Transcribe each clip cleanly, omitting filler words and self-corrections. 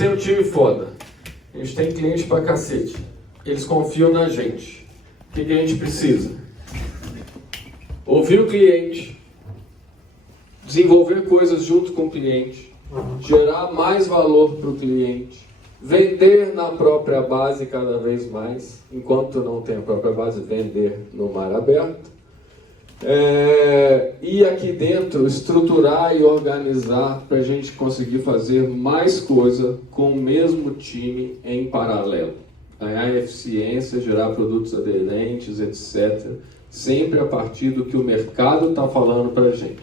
Tem um time foda. A gente tem cliente pra cacete. Eles confiam na gente. O que a gente precisa? Ouvir o cliente, desenvolver coisas junto com o cliente, gerar mais valor para o cliente, vender na própria base cada vez mais, enquanto não tem a própria base, vender no mar aberto. E aqui dentro estruturar e organizar para a gente conseguir fazer mais coisa com o mesmo time em paralelo. Ganhar eficiência, gerar produtos aderentes, etc. Sempre a partir do que o mercado está falando para a gente.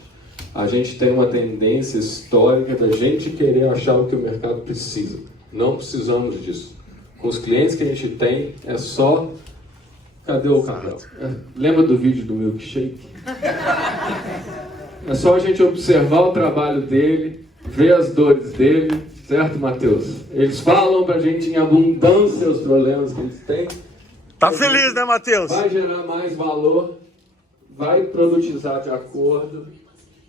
A gente tem uma tendência histórica da gente querer achar o que o mercado precisa. Não precisamos disso. Com os clientes que a gente tem, é só... Cadê o Carlão? Lembra do vídeo do milkshake? É só a gente observar o trabalho dele, ver as dores dele, certo, Matheus? Eles falam pra gente em abundância os problemas que eles têm. Tá feliz, né, Matheus? Vai gerar mais valor, vai produtizar de acordo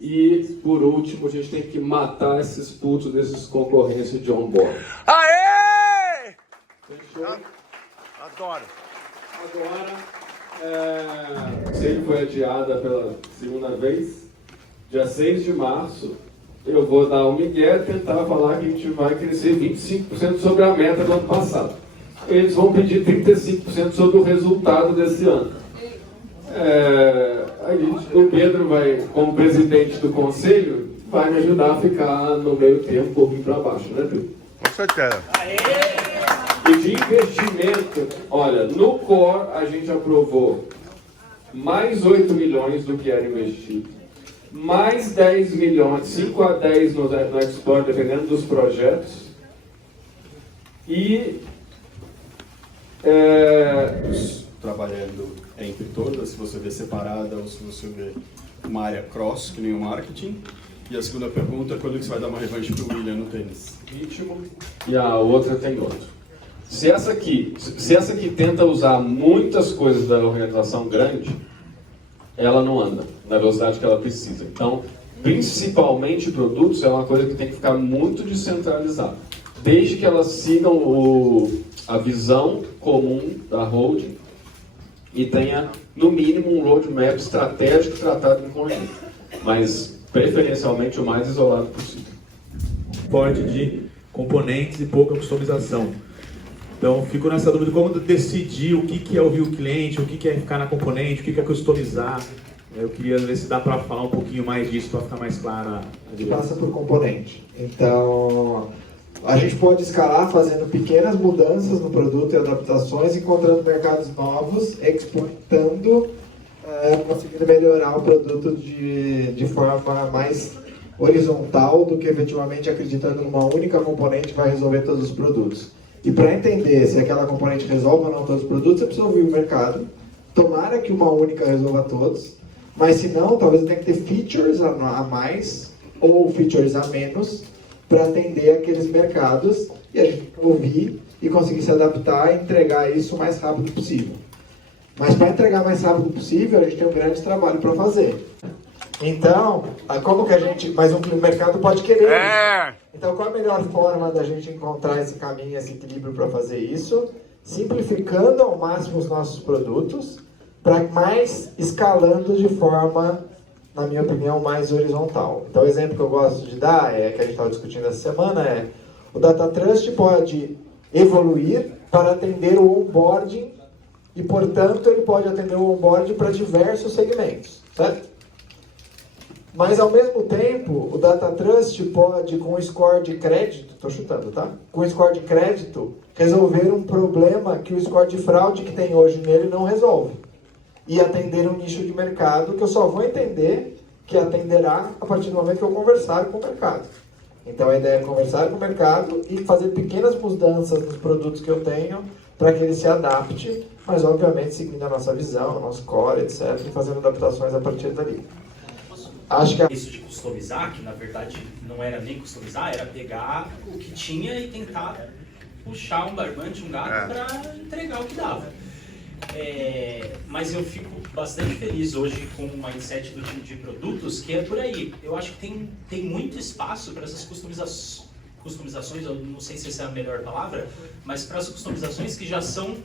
e, por último, a gente tem que matar esses putos desses concorrências de onboard. Aê! Fechou? Adoro. Agora, sei que foi adiada pela segunda vez, dia 6 de março, eu vou dar um migué e tentar falar que a gente vai crescer 25% sobre a meta do ano passado. Eles vão pedir 35% sobre o resultado desse ano. O Pedro vai, como presidente do conselho, vai me ajudar a ficar no meio termo, um pouquinho para baixo, né, Pedro? Com certeza. E de investimento, olha, no core a gente aprovou mais 8 milhões do que era investido, mais 10 milhões, 5 a 10 no export, dependendo dos projetos, e trabalhando entre todas, se você vê separada ou se você vê uma área cross, que nem o marketing. E a segunda pergunta é quando que você vai dar uma revanche para o William no tênis? ritmo, e a outra tem outro. Se essa aqui tenta usar muitas coisas da organização grande, ela não anda na velocidade que ela precisa. Então, principalmente produtos, é uma coisa que tem que ficar muito descentralizada. Desde que elas sigam a visão comum da holding e tenha, no mínimo, um roadmap estratégico tratado em conjunto. Mas, preferencialmente, o mais isolado possível. Porte de componentes e pouca customização. Então, fico nessa dúvida como decidir o que é ouvir o cliente, o que é ficar na componente, o que é customizar. Eu queria ver se dá para falar um pouquinho mais disso, para ficar mais clara. A gente passa por componente. Então, a gente pode escalar fazendo pequenas mudanças no produto e adaptações, encontrando mercados novos, exportando, conseguindo melhorar o produto de forma mais horizontal do que efetivamente acreditando numa única componente que vai resolver todos os produtos. E para entender se aquela componente resolve ou não todos os produtos, você precisa ouvir o mercado. Tomara que uma única resolva todos, mas se não, talvez tenha que ter features a mais ou features a menos para atender aqueles mercados e a gente ouvir e conseguir se adaptar e entregar isso o mais rápido possível. Mas para entregar mais rápido possível, a gente tem um grande trabalho para fazer. Então, como que a gente... Mas o mercado pode querer isso. Então, qual a melhor forma da gente encontrar esse caminho, esse equilíbrio para fazer isso? Simplificando ao máximo os nossos produtos, para mais escalando de forma, na minha opinião, mais horizontal. Então, o exemplo que eu gosto de dar, que a gente estava discutindo essa semana, o Data Trust pode evoluir para atender o onboarding e, portanto, ele pode atender o onboarding para diversos segmentos, certo? Mas, ao mesmo tempo, o Data Trust pode, com o score de crédito, estou chutando, tá? Com o score de crédito, resolver um problema que o score de fraude que tem hoje nele não resolve. E atender um nicho de mercado que eu só vou entender que atenderá a partir do momento que eu conversar com o mercado. Então, a ideia é conversar com o mercado e fazer pequenas mudanças nos produtos que eu tenho para que ele se adapte, mas, obviamente, seguindo a nossa visão, o nosso core, etc., e fazendo adaptações a partir dali. Acho que isso de customizar, que na verdade não era nem customizar, era pegar o que tinha e tentar puxar um barbante, um gato para entregar o que dava. Mas eu fico bastante feliz hoje com o mindset do time de produtos, que é por aí. Eu acho que tem muito espaço para essas customizações, eu não sei se essa é a melhor palavra, mas para as customizações que já são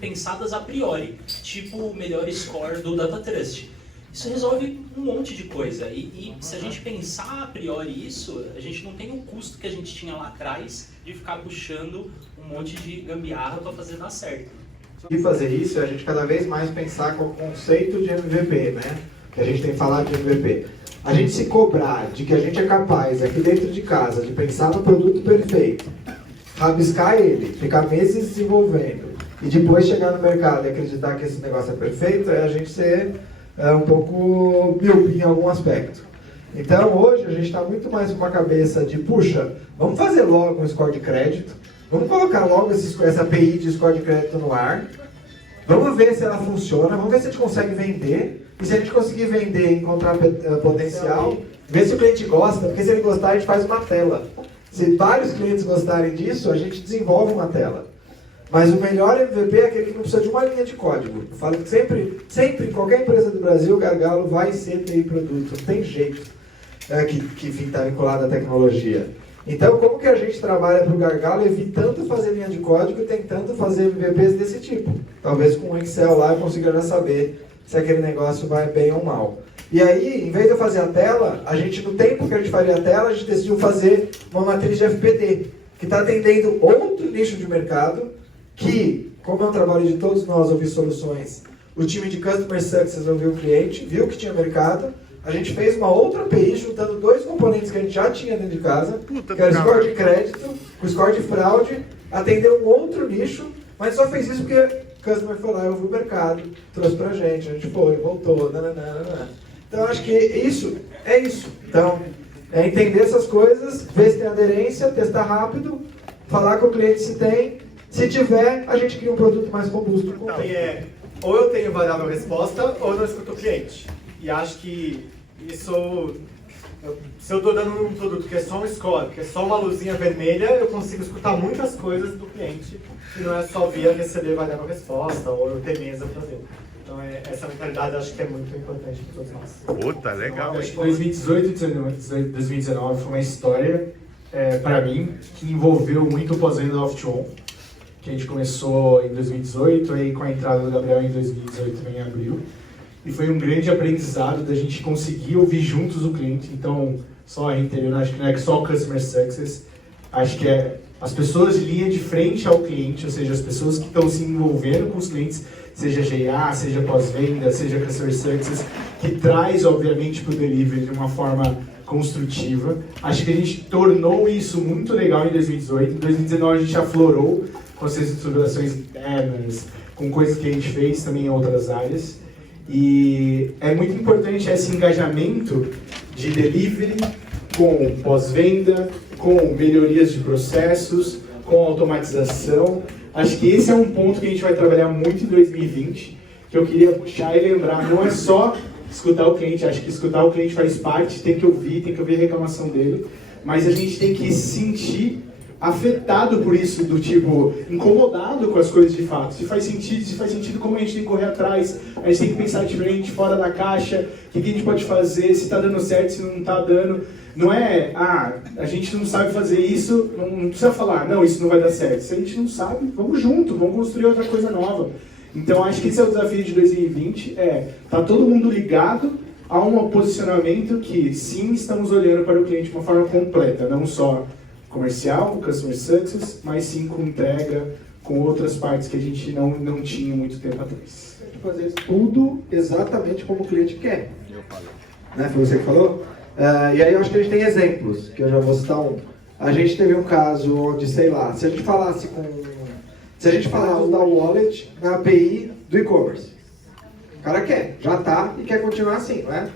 pensadas a priori, tipo o melhor score do Data Trust. Isso resolve um monte de coisa e se a gente pensar a priori isso, a gente não tem o custo que a gente tinha lá atrás de ficar puxando um monte de gambiarra para fazer dar certo. E fazer isso é a gente cada vez mais pensar com o conceito de MVP, né? Que a gente tem falado de MVP. A gente se cobrar de que a gente é capaz, aqui dentro de casa, de pensar no produto perfeito, rabiscar ele, ficar meses desenvolvendo e depois chegar no mercado e acreditar que esse negócio é perfeito, é a gente ser um pouco míope em algum aspecto. Então hoje a gente está muito mais com uma cabeça de, puxa, vamos fazer logo um score de crédito, vamos colocar logo essa API de score de crédito no ar, vamos ver se ela funciona, vamos ver se a gente consegue vender, e se a gente conseguir vender e encontrar potencial, ver se o cliente gosta, porque se ele gostar a gente faz uma tela. Se vários clientes gostarem disso, a gente desenvolve uma tela. Mas o melhor MVP é aquele que não precisa de uma linha de código. Eu falo que sempre, em qualquer empresa do Brasil, o gargalo vai ser TI produto, não tem jeito que está vinculado à tecnologia. Então, como que a gente trabalha para o gargalo evitando fazer linha de código e tentando fazer MVPs desse tipo? Talvez com o Excel lá eu consiga já saber se aquele negócio vai bem ou mal. E aí, em vez de eu fazer a tela, a gente, no tempo que a gente faria a tela, a gente decidiu fazer uma matriz de FPD, que está atendendo outro nicho de mercado, que, como é um trabalho de todos nós ouvir soluções, o time de Customer Success ouviu o cliente, viu que tinha mercado, a gente fez uma outra API juntando dois componentes que a gente já tinha dentro de casa, que era o score de crédito, o score de fraude, atendeu um outro nicho, mas só fez isso porque o customer foi lá e ouviu o mercado, trouxe pra gente, a gente foi, voltou, nananana. Então acho que isso é isso. Então, é entender essas coisas, ver se tem aderência, testar rápido, falar com o cliente se tem, se tiver, a gente cria um produto mais robusto. Ou eu tenho variável resposta, ou eu não escuto o cliente. E acho que isso, se eu estou dando um produto que é só um score, que é só uma luzinha vermelha, eu consigo escutar muitas coisas do cliente, e não é só via receber variável resposta, ou eu ter mesa para ver. Então essa mentalidade acho que é muito importante para todos nós. Puta, legal. Acho que 2018 e 2019 foi uma história, para mim, que envolveu muito o pós-venda off-to-on, que a gente começou em 2018, aí com a entrada do Gabriel em 2018 também em abril. E foi um grande aprendizado da gente conseguir ouvir juntos o cliente. Então, só a gente, acho que não é só o Customer Success, acho que é as pessoas de linha de frente ao cliente, ou seja, as pessoas que estão se envolvendo com os clientes, seja GA, seja pós-venda, seja Customer Success, que traz, obviamente, para o delivery de uma forma construtiva. Acho que a gente tornou isso muito legal em 2018. Em 2019 a gente aflorou com as estruturações internas, com coisas que a gente fez também em outras áreas. E é muito importante esse engajamento de delivery com pós-venda, com melhorias de processos, com automatização. Acho que esse é um ponto que a gente vai trabalhar muito em 2020, que eu queria puxar e lembrar. Não é só escutar o cliente, acho que escutar o cliente faz parte, tem que ouvir a reclamação dele, mas a gente tem que se sentir afetado por isso, do tipo, incomodado com as coisas de fato. Se faz sentido como a gente tem que correr atrás, a gente tem que pensar diferente, fora da caixa, o que a gente pode fazer, se está dando certo, se não está dando. Não é, a gente não sabe fazer isso, não precisa falar, não, isso não vai dar certo. Se a gente não sabe, vamos junto, vamos construir outra coisa nova. Então acho que esse é o desafio de 2020, tá todo mundo ligado a um posicionamento que sim, estamos olhando para o cliente de uma forma completa, não só comercial, Customer Success, mas sim com entrega, com outras partes que a gente não tinha muito tempo atrás. Fazer tudo exatamente como o cliente quer. Né? Foi você que falou? E aí eu acho que a gente tem exemplos, que eu já vou citar um. A gente teve um caso onde, sei lá, se a gente falasse da wallet na API do e-commerce, o cara quer, já tá e quer continuar assim, não é?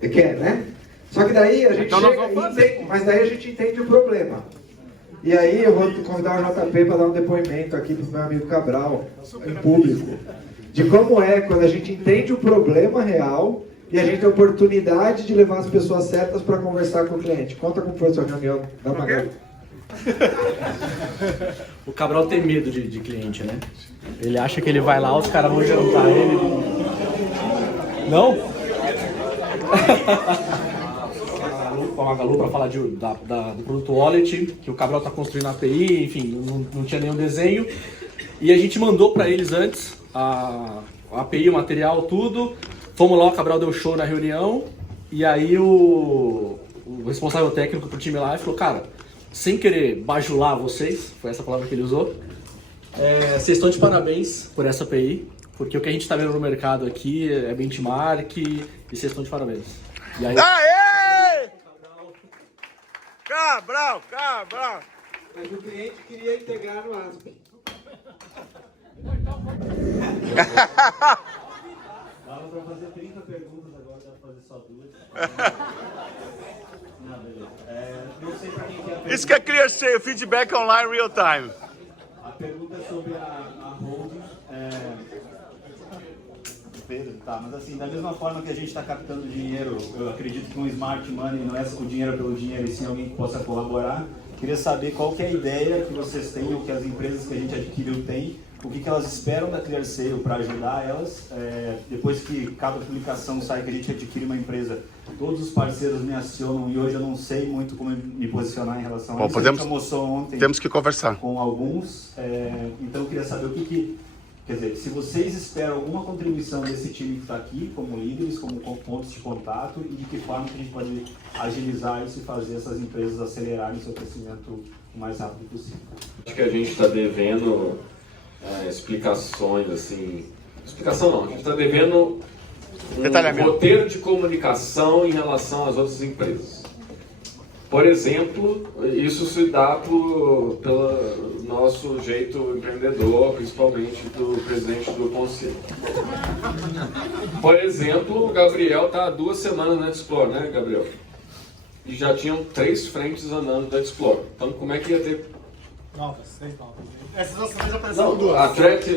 Ele quer, né? Só que daí a gente entende, mas daí a gente entende o problema. E aí eu vou convidar o JP para dar um depoimento aqui para o meu amigo Cabral, em público, de como é quando a gente entende o problema real e a gente tem a oportunidade de levar as pessoas certas para conversar com o cliente. Conta como foi a sua reunião da Magalu. O Cabral tem medo de cliente, né? Ele acha que ele vai lá, os caras vão jantar ele. Não? com a Magalu para falar do produto Wallet, que o Cabral está construindo a API, enfim, não tinha nenhum desenho. E a gente mandou para eles antes a API, o material, tudo. Fomos lá, o Cabral deu show na reunião. E aí o responsável técnico pro time lá falou, cara, sem querer bajular vocês, foi essa palavra que ele usou, vocês estão de parabéns por essa API, porque o que a gente está vendo no mercado aqui é benchmark e vocês estão de parabéns. E aí... Aê! Cabral! Mas o cliente queria integrar no ASP. Dava para fazer 30 perguntas, agora dá para fazer só 2. Não, beleza. Não sei para quem que é a pergunta. Isso que é ClearSale, feedback online real time. A pergunta é sobre a holding. Pedro, tá, mas assim, da mesma forma que a gente está captando dinheiro, eu acredito que um smart money não é o dinheiro pelo dinheiro, e sim alguém que possa colaborar. Queria saber qual que é a ideia que vocês têm, ou que as empresas que a gente adquiriu têm, o que elas esperam da ClearSale para ajudar elas. Depois que cada publicação sai que a gente adquire uma empresa, todos os parceiros me acionam e hoje eu não sei muito como me posicionar em relação a isso. A gente almoçou ontem, temos que conversar com alguns, então eu queria saber o que quer dizer, se vocês esperam alguma contribuição desse time que está aqui, como líderes, como pontos de contato, e de que forma que a gente pode agilizar isso e fazer essas empresas acelerarem seu crescimento o mais rápido possível. Acho que a gente está devendo explicações, assim... Explicação não, a gente está devendo um roteiro de comunicação em relação às outras empresas. Por exemplo, isso se dá pelo nosso jeito empreendedor, principalmente do presidente do conselho. Por exemplo, o Gabriel está há 2 semanas na Explore, né, Gabriel? E já tinham 3 frentes andando da Explore. Então, como é que ia ter... 6 novas. Essas nossas já apareceram duas. A Threat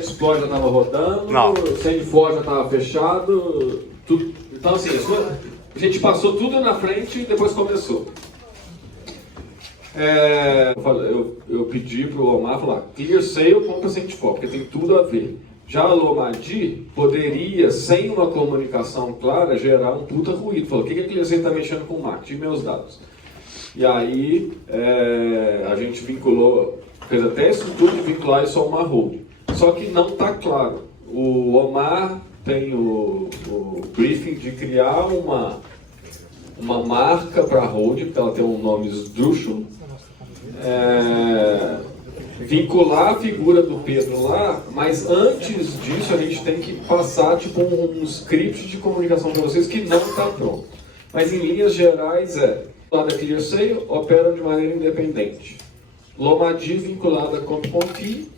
Explorer já estava rodando, o Sandfor já estava fechado, tudo. Então, assim, a gente passou tudo na frente e depois começou. Eu pedi para o Omar falar, ClearSale compra Sandfor, porque tem tudo a ver. Já a Lomadi poderia, sem uma comunicação clara, gerar um puta ruído. Falou, o que a ClearSale está mexendo com o marketing? Meus dados. E aí a gente vinculou, fez até a estrutura de vincular isso ao Omar Holding. Só que não está claro. O Omar tem o briefing de criar uma marca para a holding, porque ela tem um nome esdrúxulo. Vincular a figura do Pedro lá, mas antes disso a gente tem que passar tipo um script de comunicação para vocês que não está pronto. Mas em linhas gerais lá da ClearSale operam de maneira independente. Lomadi vinculada com Confi,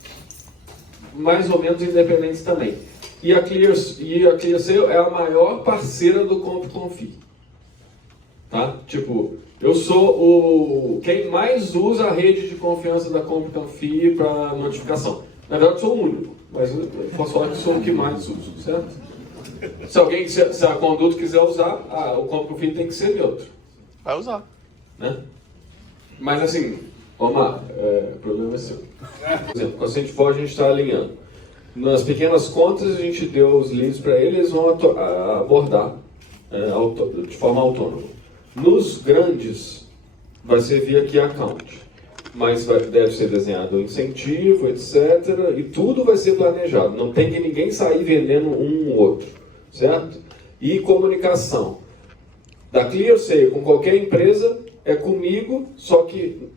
mais ou menos independentes também. E a ClearSale é a maior parceira do Confi. Tá? Tipo, eu sou quem mais usa a rede de confiança da Confi para notificação. Na verdade, sou o único, mas eu posso falar que sou o que mais uso, certo? Se a Conduto quiser usar, o Confi tem que ser neutro. Vai usar. Né? Mas assim, Omar, o problema é seu. Por exemplo, com a Sandfor a gente está alinhando. Nas pequenas contas a gente deu os leads para eles vão abordar de forma autônoma. Nos grandes vai ser via Key Account, mas deve ser desenhado o incentivo, etc. E tudo vai ser planejado. Não tem que ninguém sair vendendo um ou outro, certo? E comunicação. Da ClearSale com qualquer empresa é comigo, só que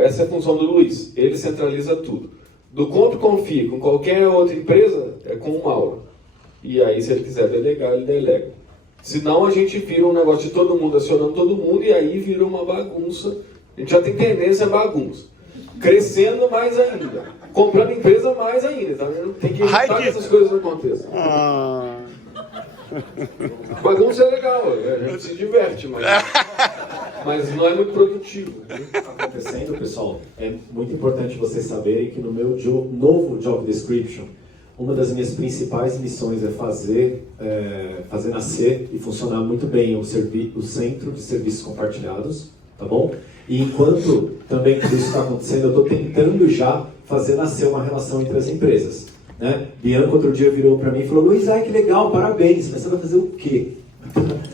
essa é a função do Luiz. Ele centraliza tudo. Do Confi com qualquer outra empresa é com o Mauro. E aí, se ele quiser delegar, ele delega. Senão a gente vira um negócio de todo mundo acionando todo mundo e aí vira uma bagunça. A gente já tem tendência a bagunça. Crescendo mais ainda. Comprando empresa mais ainda. Tá? Tem que evitar que essas coisas aconteçam. Bagunça é legal, a gente se diverte, mas não é muito produtivo. Acontecendo, pessoal, é muito importante vocês saberem que no meu novo job description, uma das minhas principais missões é fazer nascer e funcionar muito bem o centro de serviços compartilhados, tá bom? E enquanto também tudo isso está acontecendo, eu estou tentando já fazer nascer uma relação entre as empresas. Né? Bianca outro dia virou para mim e falou, Luiz, que legal, parabéns, mas você vai fazer o quê?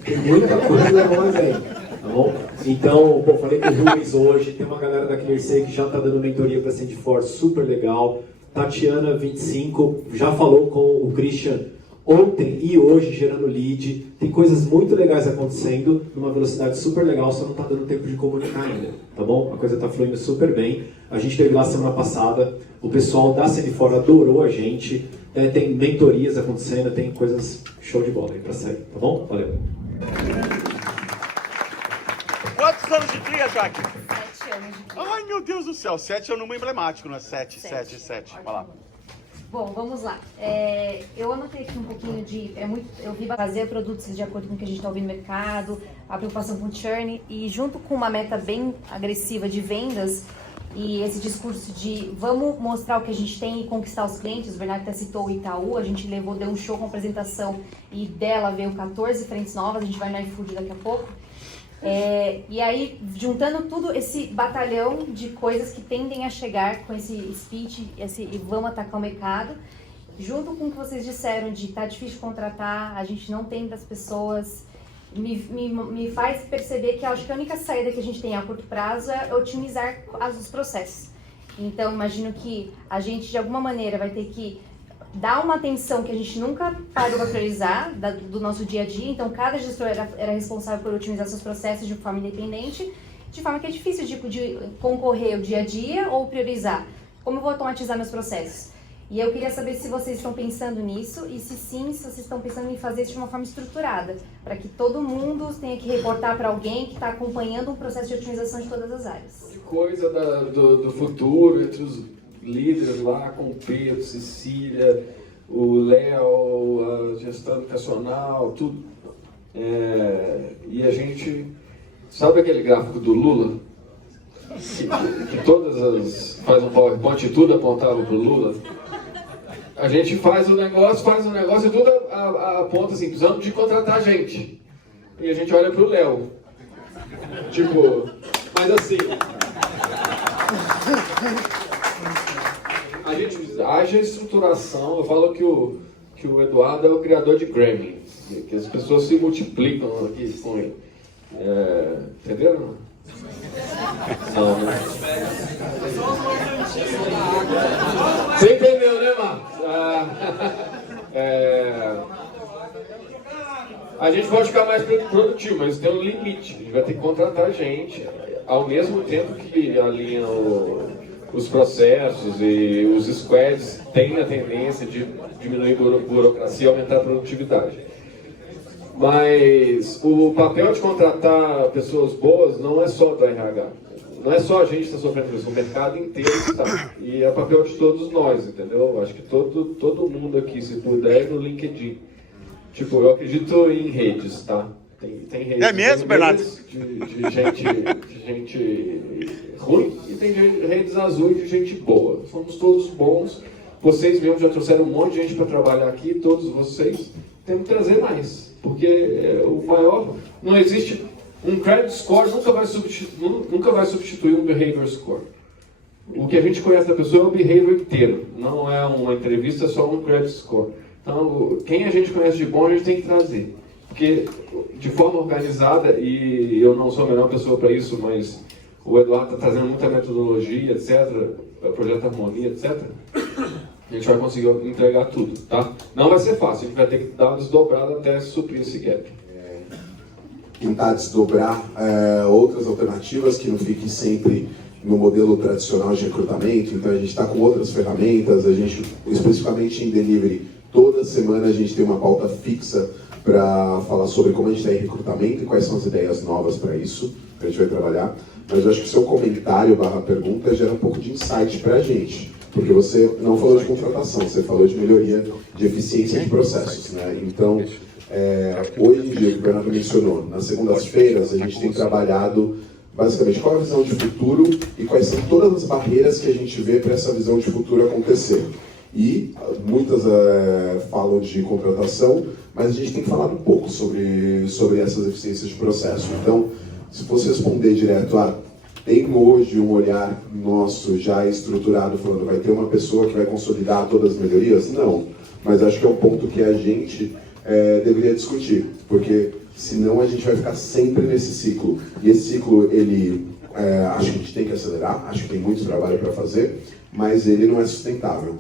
Tem muita coisa da nós aí. tá bom? Então, pô, falei com o Rubens hoje, tem uma galera da ClearSea que já está dando mentoria para Sandforce, super legal. Tatiana, 25, já falou com o Christian ontem e hoje, gerando lead. Tem coisas muito legais acontecendo, numa velocidade super legal, só não está dando tempo de comunicar ainda, tá bom? A coisa está fluindo super bem. A gente teve lá semana passada, o pessoal da Sandforce adorou a gente, tem mentorias acontecendo, tem coisas show de bola aí pra sair, tá bom? Valeu! Quantos anos de tria, Jaque? 7 anos de tria. Ai, meu Deus do céu. 7 é um número emblemático, não é? 7. Vai lá. Bom, vamos lá. Eu anotei aqui um pouquinho de... eu vi fazer produtos de acordo com o que a gente está ouvindo no mercado, a preocupação com o churn, e junto com uma meta bem agressiva de vendas, e esse discurso de vamos mostrar o que a gente tem e conquistar os clientes. O Bernardo até citou o Itaú, a gente deu um show com apresentação e dela veio 14 frentes novas, a gente vai no iFood daqui a pouco. E aí, juntando tudo esse batalhão de coisas que tendem a chegar com esse speech, e vamos atacar o mercado, junto com o que vocês disseram de tá difícil contratar, a gente não tem das pessoas, me faz perceber que eu acho que a única saída que a gente tem a curto prazo é otimizar os processos. Então, imagino que a gente, de alguma maneira, vai ter que dar uma atenção que a gente nunca parou para priorizar do nosso dia a dia. Então, cada gestor era responsável por otimizar seus processos de forma independente, de forma que é difícil de concorrer o dia a dia ou priorizar. Como eu vou automatizar meus processos? E eu queria saber se vocês estão pensando nisso e se sim, se vocês estão pensando em fazer isso de uma forma estruturada, para que todo mundo tenha que reportar para alguém que está acompanhando um processo de otimização de todas as áreas. Coisa do futuro entre os líderes lá, com o Pedro, Cecília, o Léo, a gestão educacional, tudo. E a gente... Sabe aquele gráfico do Lula? Que todas as... faz um PowerPoint e tudo apontava para o Lula? A gente faz o negócio e tudo aponta assim, precisamos de contratar gente. E a gente olha para o Léo. Tipo, mas assim... A gente haja estruturação. Eu falo que o Eduardo é o criador de Gremlin, que as pessoas se multiplicam aqui com ele. Entenderam? Não, né? Você entendeu, né, Marcos? A gente pode ficar mais produtivo, mas tem um limite. A gente vai ter que contratar gente, ao mesmo tempo que alinha os processos e os squads têm a tendência de diminuir a burocracia e aumentar a produtividade. Mas o papel de contratar pessoas boas não é só do RH. Não é só a gente que está sofrendo isso, o mercado inteiro está. E é papel de todos nós, entendeu? Acho que todo mundo aqui, se puder, ir no LinkedIn. Tipo, eu acredito em redes, tá? Tem redes. É mesmo, Bernardo? De gente ruim e tem redes azuis de gente boa. Somos todos bons. Vocês mesmos já trouxeram um monte de gente para trabalhar aqui, todos vocês. Temos que trazer mais. Porque o maior... Não existe... Um credit score nunca vai substituir um behavior score. O que a gente conhece da pessoa é o behavior inteiro. Não é uma entrevista, é só um credit score. Então, quem a gente conhece de bom, a gente tem que trazer. Porque, de forma organizada, e eu não sou a melhor pessoa para isso, mas o Eduardo está trazendo muita metodologia, etc., projeto Harmonia, etc., a gente vai conseguir entregar tudo, tá? Não vai ser fácil, a gente vai ter que dar uma desdobrada até suprir esse gap. Tentar desdobrar outras alternativas que não fiquem sempre no modelo tradicional de recrutamento. Então a gente está com outras ferramentas, a gente, especificamente em delivery, toda semana a gente tem uma pauta fixa para falar sobre como a gente está em recrutamento e quais são as ideias novas para isso, que a gente vai trabalhar. Mas eu acho que o seu comentário / pergunta gera um pouco de insight para a gente, porque você não falou de contratação, você falou de melhoria de eficiência de processos, né? Então, hoje em dia, o que o Bernardo mencionou, nas segundas-feiras a gente tem trabalhado basicamente qual é a visão de futuro e quais são todas as barreiras que a gente vê para essa visão de futuro acontecer. E muitas falam de contratação, mas a gente tem falado um pouco sobre essas eficiências de processo. Então, se fosse responder direto tem hoje um olhar nosso já estruturado, falando vai ter uma pessoa que vai consolidar todas as melhorias? Não, mas acho que é um ponto que a gente deveria discutir, porque Senão a gente vai ficar sempre nesse ciclo. E esse ciclo, acho que a gente tem que acelerar, acho que tem muito trabalho para fazer, mas ele não é sustentável.